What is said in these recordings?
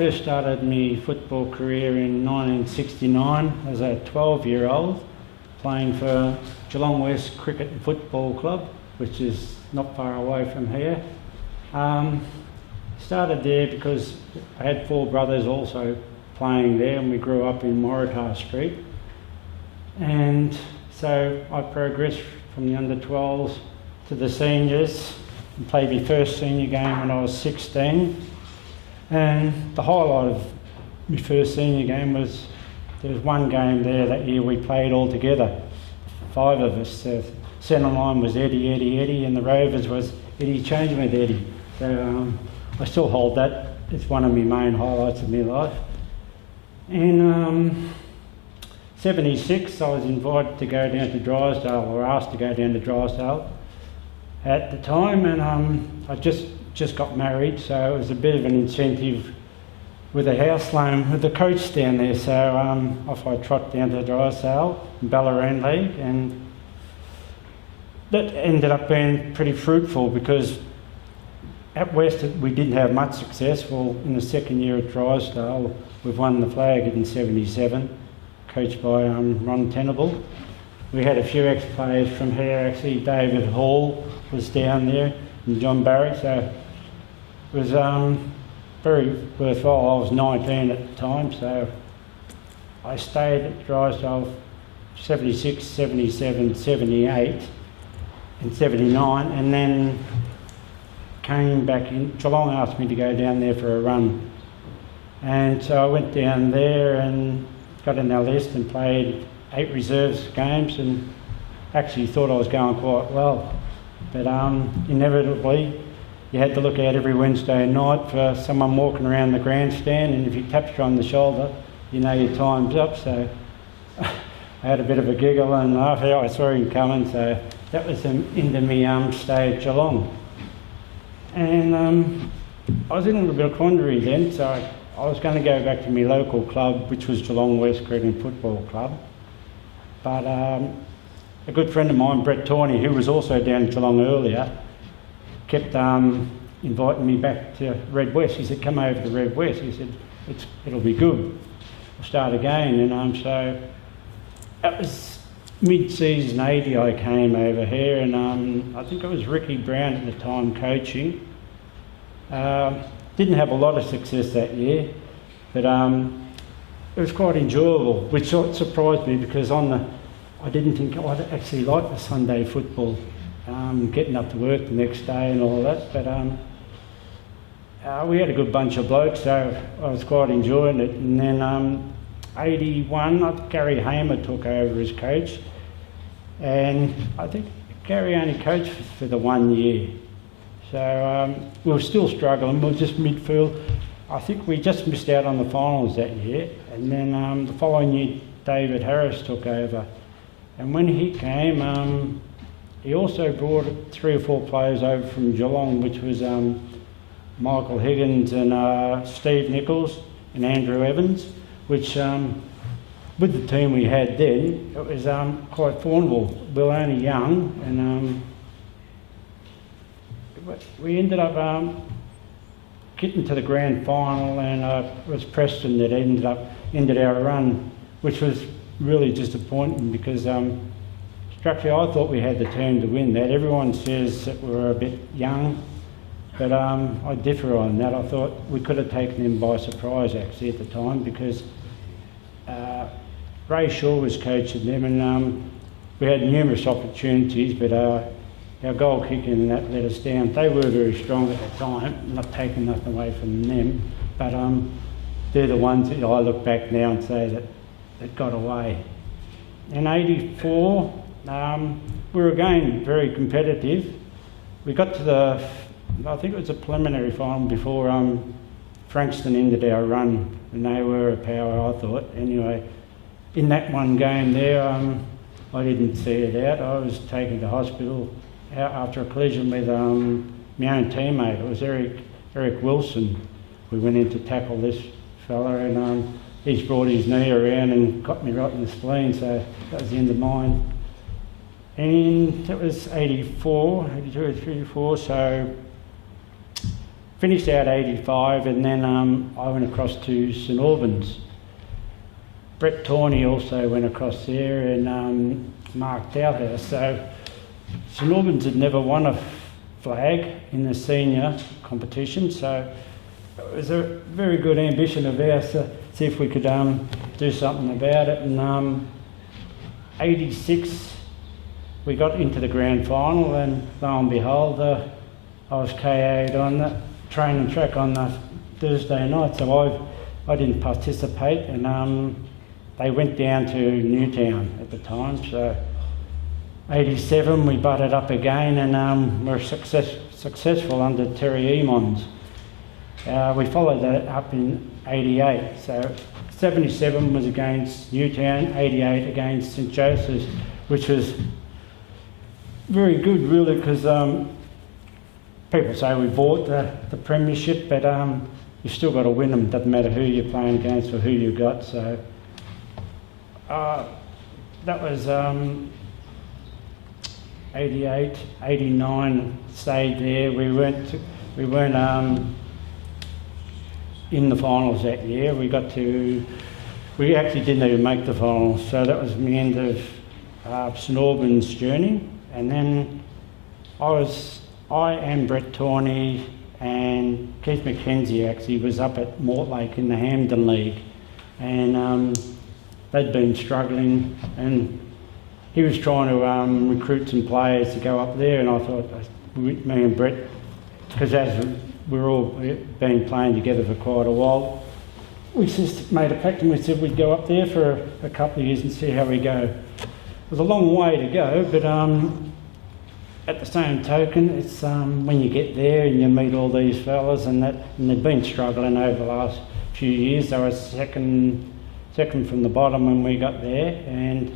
first started my football career in 1969 as a 12-year-old, playing for Geelong West Cricket and Football Club, which is not far away from here. Started there because I had 4 brothers also playing there, and we grew up in Moritar Street. And so I progressed from the under-12s to the seniors and played my first senior game when I was 16. And the highlight of my first senior game was there was one game there that year we played all together, 5 of us. The centre line was Eddy, and the Rovers was Eddy changing with Eddy. So I still hold that. It's one of my main highlights of my life. In 76, I was invited to go down to Drysdale, or asked to go down to Drysdale at the time, and I just got married, so it was a bit of an incentive with a house loan with the coach down there. So off I trot down to Drysdale, Ballarat League, and that ended up being pretty fruitful because at West we didn't have much success. Well, in the second year at Drysdale, we've won the flag in 77, coached by Ron Tenable. We had a few ex-players from here, actually. David Hall was down there, and John Barry, so it was very worthwhile. I was 19 at the time, so I stayed at Drysdale 76, 77, 78 and 79, and then came back in. Geelong asked me to go down there for a run, and so I went down there and got in our list and played 8 reserves games, and actually thought I was going quite well. But inevitably, you had to look out every Wednesday night for someone walking around the grandstand, and if he taps you on the shoulder, you know your time's up. So I had a bit of a giggle and laugh. I saw him coming, so that was into me stay at Geelong. And I was in a little bit of quandary then, so I was going to go back to my local club, which was Geelong West Cricket and Football Club. But a good friend of mine, Brett Tawney, who was also down in Geelong earlier, kept inviting me back to Red West. He said, come over to Red West. He said, it'll be good. We'll start again. And so that was mid-season 80 I came over here, and I think it was Ricky Brown at the time coaching. Didn't have a lot of success that year, but it was quite enjoyable, which surprised me because I didn't think I'd actually like the Sunday football, getting up to work the next day and all that. But we had a good bunch of blokes, so I was quite enjoying it. And then 81, Gary Hamer took over as coach, and I think Gary only coached for the 1 year. So we were still struggling. We were just midfield. I think we just missed out on the finals that year, and then the following year David Harris took over, and when he came he also brought 3 or 4 players over from Geelong, which was Michael Higgins and Steve Nichols and Andrew Evans, which with the team we had then, it was quite formidable. We were only young, and we ended up getting to the grand final, and it was Preston that ended our run, which was really disappointing because structurally I thought we had the team to win that. Everyone says that we were a bit young, but I differ on that. I thought we could have taken them by surprise actually at the time, because Ray Shaw was coaching them, and we had numerous opportunities, but our goal kicking that let us down. They were very strong at the time, not taking nothing away from them, but they're the ones that I look back now and say that got away. In 84, we were again very competitive. We got to I think it was a preliminary final before Frankston ended our run, and they were a power, I thought. Anyway, in that one game there, I didn't see it out. I was taken to hospital after a collision with my own teammate. It was Eric Wilson. We went in to tackle this fella, and he's brought his knee around and got me right in the spleen, so that was the end of mine. And that was 84, 82, 84, so finished out 85, and then I went across to St Albans. Brett Tawney also went across there, and Mark Dowhouse. So St Albans had never won a flag in the senior competition, so it was a very good ambition of ours to see if we could do something about it. And 86, we got into the grand final, and lo and behold, I was KO'd on the training track on the Thursday night, so I didn't participate, and they went down to Newtown at the time. So 87, we butted up again, and were successful under Terry Emons. We followed that up in 88. So 77 was against Newtown, 88 against St Joseph's, which was very good, really, because people say we bought the premiership, but you've still got to win them. Doesn't matter who you're playing against or who you've got. So that was 88, 89. Stayed there. We weren't in the finals that year. We actually didn't even make the finals. So that was the end of St Albans' journey. And then I and Brett Tawney and Keith McKenzie actually was up at Mortlake in the Hampden League, and they'd been struggling, and he was trying to recruit some players to go up there, and I thought, me and Brett, because as we're all been playing together for quite a while, we just made a pact and we said we'd go up there for a couple of years and see how we go. It was a long way to go, but at the same token, it's when you get there and you meet all these fellas, and they've been struggling over the last few years. They were second from the bottom when we got there, and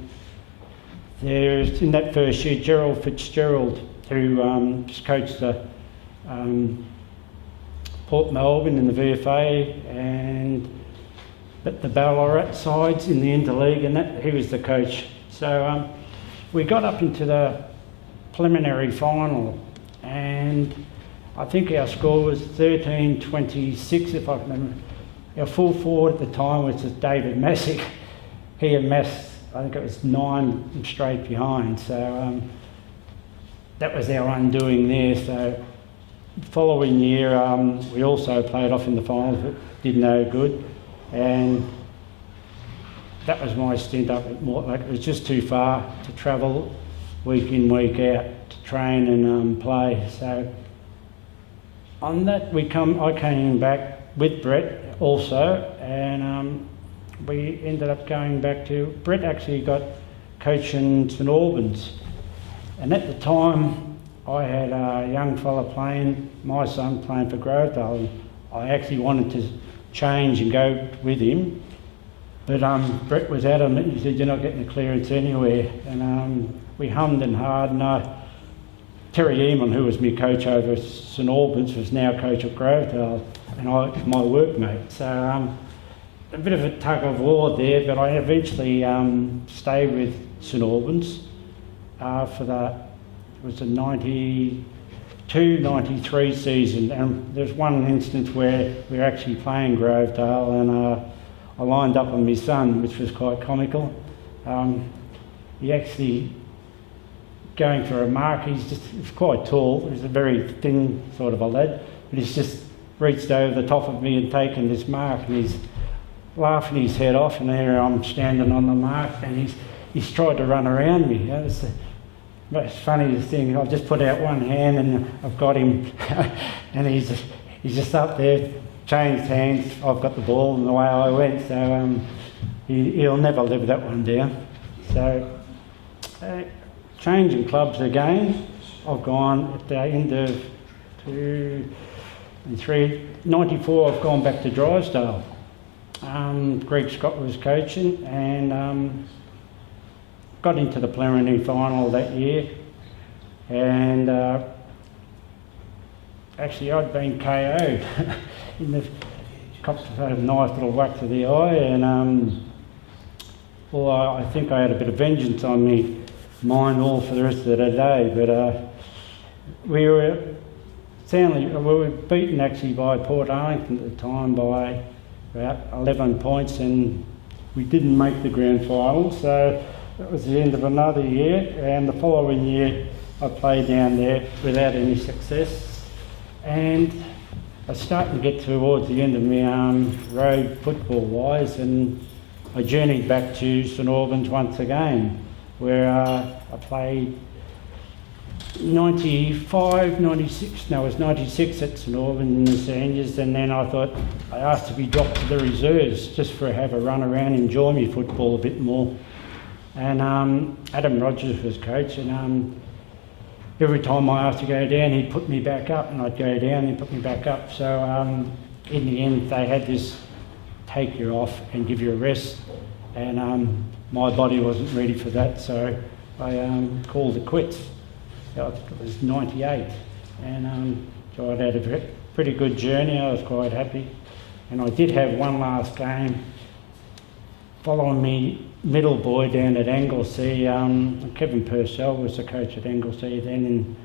there's in that first year Gerald Fitzgerald, who just coached the Port Melbourne in the VFA and the Ballarat sides in the interleague, and he was the coach. So we got up into the preliminary final, and I think our score was 13-26, if I remember. Our full forward at the time, which was David Messick, he had Mass, I think it was 9 straight behind. So that was our undoing there. So the following year, we also played off in the finals, but did no good. And that was my stint up at Mortlake. It was just too far to travel week in, week out to train and play. So on that, I came back with Brett also, and we ended up going back to, Brett actually got coaching St Albans, and at the time I had a young fella playing, my son playing for Grovedale, and I actually wanted to change and go with him, but Brett was adamant. He said, "You're not getting a clearance anywhere," and we hummed and hawed, and Terry Eamon, who was my coach over St Albans, was now coach at Grovedale, and I was my workmate. So a bit of a tug of war there, but I eventually stayed with St Albans for the 92-93 season. And there's one instance where we were actually playing Grovedale, and I lined up on my son, which was quite comical. He actually, going for a mark, he's quite tall, he's a very thin sort of a lad, but he's just reached over the top of me and taken this mark, and he's laughing his head off, and there I'm standing on the mark, and he's tried to run around me. It's the most funniest thing. I've just put out one hand and I've got him and he's just up there, changed hands, I've got the ball, and the way I went, so he'll never live that one down. So changing clubs again, I've gone at the end of 94, I've gone back to Drysdale. Greg Scott was coaching, and got into the preliminary final that year, and actually I'd been KO'd in the cops had a nice little whack to the eye, and I think I had a bit of vengeance on me mind all for the rest of the day, but we were we were beaten actually by Port Arlington at the time by about 11 points, and we didn't make the grand final, so that was the end of another year. And the following year I played down there without any success, and I was starting to get towards the end of my road football wise, and I journeyed back to St Albans once again, where I played 95, 96, no, it was 96 at St Albans in the seniors, and then I thought I asked to be dropped to the reserves just for have a run around, enjoy my football a bit more. And Adam Rogers was coach, and every time I asked to go down, he'd put me back up, and I'd go down and he'd put me back up. So in the end, they had this take you off and give you a rest, and my body wasn't ready for that, so I called it quits. I think it was 98, and so I'd had a pretty good journey. I was quite happy, and I did have one last game following me middle boy down at Anglesea. Kevin Purcell was the coach at Anglesea then, and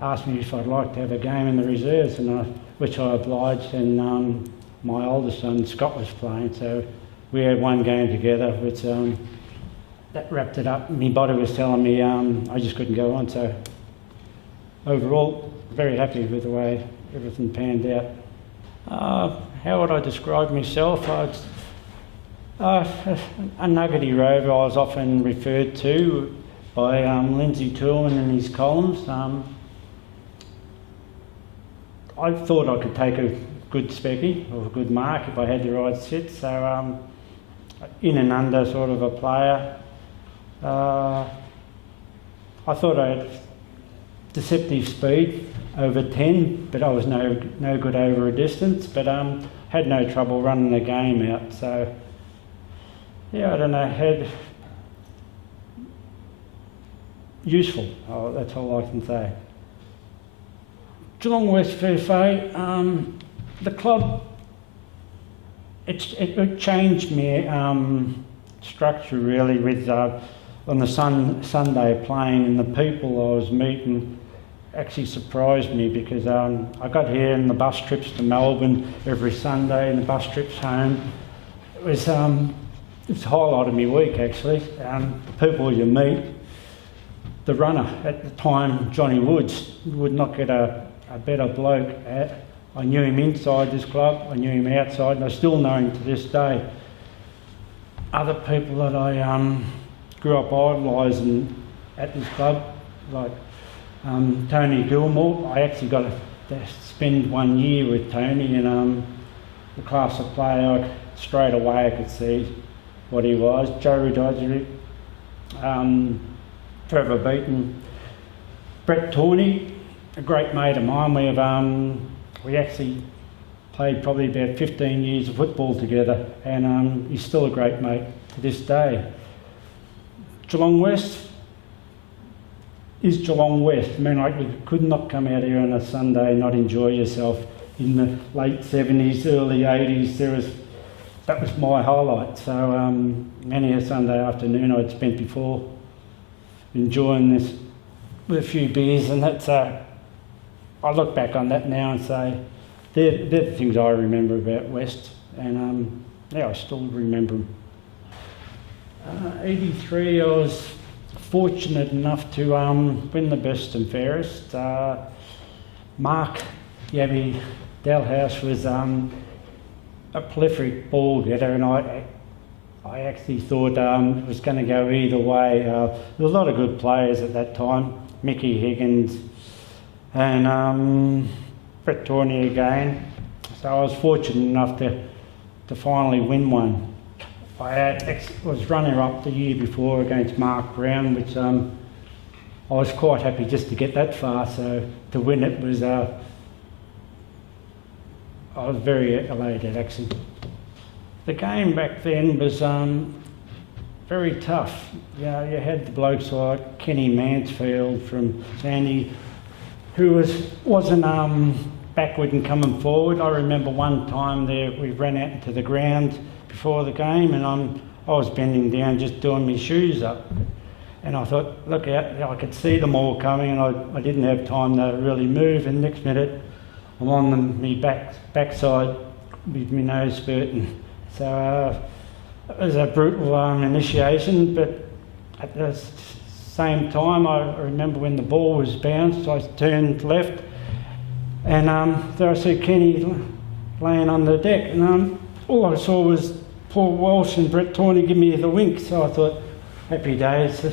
asked me if I'd like to have a game in the reserves, and which I obliged, and my oldest son Scott was playing, so we had one game together, which that wrapped it up. My body was telling me I just couldn't go on, so overall very happy with the way everything panned out. How would I describe myself? A nuggety rover I was often referred to by Lindsay Toulon in his columns. I thought I could take a good specky or a good mark if I had the right sit, so in and under sort of a player. I thought I had deceptive speed over 10, but I was no good over a distance, but had no trouble running the game out. So yeah, I don't know, had useful, that's all I can say. Geelong West Bftp, the club, it changed my structure really with on the Sunday playing, and the people I was meeting actually surprised me, because I got here and the bus trips to Melbourne every Sunday and the bus trips home. It was the highlight of my week actually. The people you meet, the runner at the time, Johnny Woods, would not get a better bloke. I knew him inside this club, I knew him outside, and I still know him to this day. Other people that I grew up idolising at this club, like Tony Gilmore. I actually got to spend 1 year with Tony, and the class of player, straight away I could see what he was. Joe Dodgery, Trevor Beaton, Brett Tawney, a great mate of mine. We actually played probably about 15 years of football together, and he's still a great mate to this day. Geelong West is Geelong West. I mean, like, you could not come out here on a Sunday and not enjoy yourself. In the late 70s, early 80s, that was my highlight. So many a Sunday afternoon I'd spent before enjoying this with a few beers, and that's I look back on that now and say they're the things I remember about West, and yeah, I still remember them. 83, I was fortunate enough to win the best and fairest. Mark Yabby Dalhouse was a prolific ball getter, and I actually thought it was going to go either way. There were a lot of good players at that time, Mickey Higgins and Brett Tawney again. So I was fortunate enough to finally win one. I was runner-up the year before against Mark Brown, which I was quite happy just to get that far. So to win it was, I was very elated actually. The game back then was very tough. You know, you had the blokes like Kenny Mansfield from Sandy, who wasn't backward and coming forward. I remember one time there we ran out into the ground before the game, and I was bending down just doing my shoes up, And I thought, look out, I could see them all coming, and I didn't have time to really move. And next minute, I'm on my backside with my nose spurting. So it was a brutal initiation, but at the same time, I remember when the ball was bounced, I turned left, and there I see Kenny laying on the deck, and all I saw was Paul Walsh and Brett Tawney give me the wink. So I thought, happy days,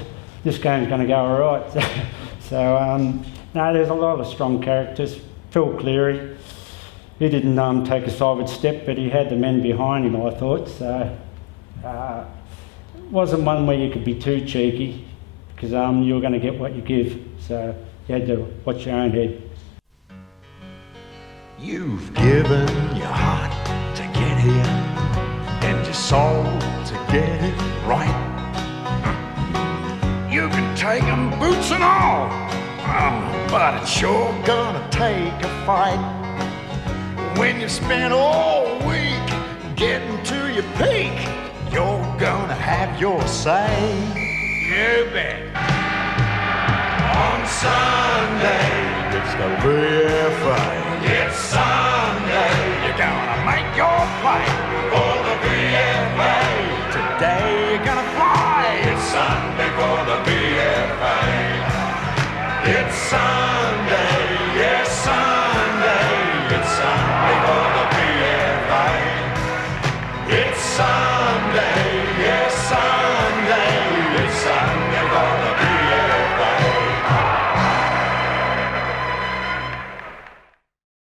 this game's going to go all right. No, there's a lot of strong characters. Phil Cleary, he didn't take a sideward step, but he had the men behind him, I thought. So wasn't one where you could be too cheeky, because you were going to get what you give. So you had to watch your own head. You've given your heart to get here, and your soul to get it right. You can take 'em boots and all, but it's sure gonna take a fight. When you spend all week getting to your peak, you're gonna have your say. You bet. On Sunday, it's the BFA. It's Sunday, you're gonna make your play for the BFA. Today you're gonna fly. It's Sunday for the BFA. It's Sunday.